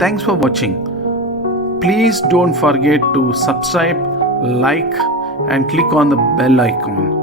Thanks for watching. Please don't forget to subscribe, like, and click on the bell icon.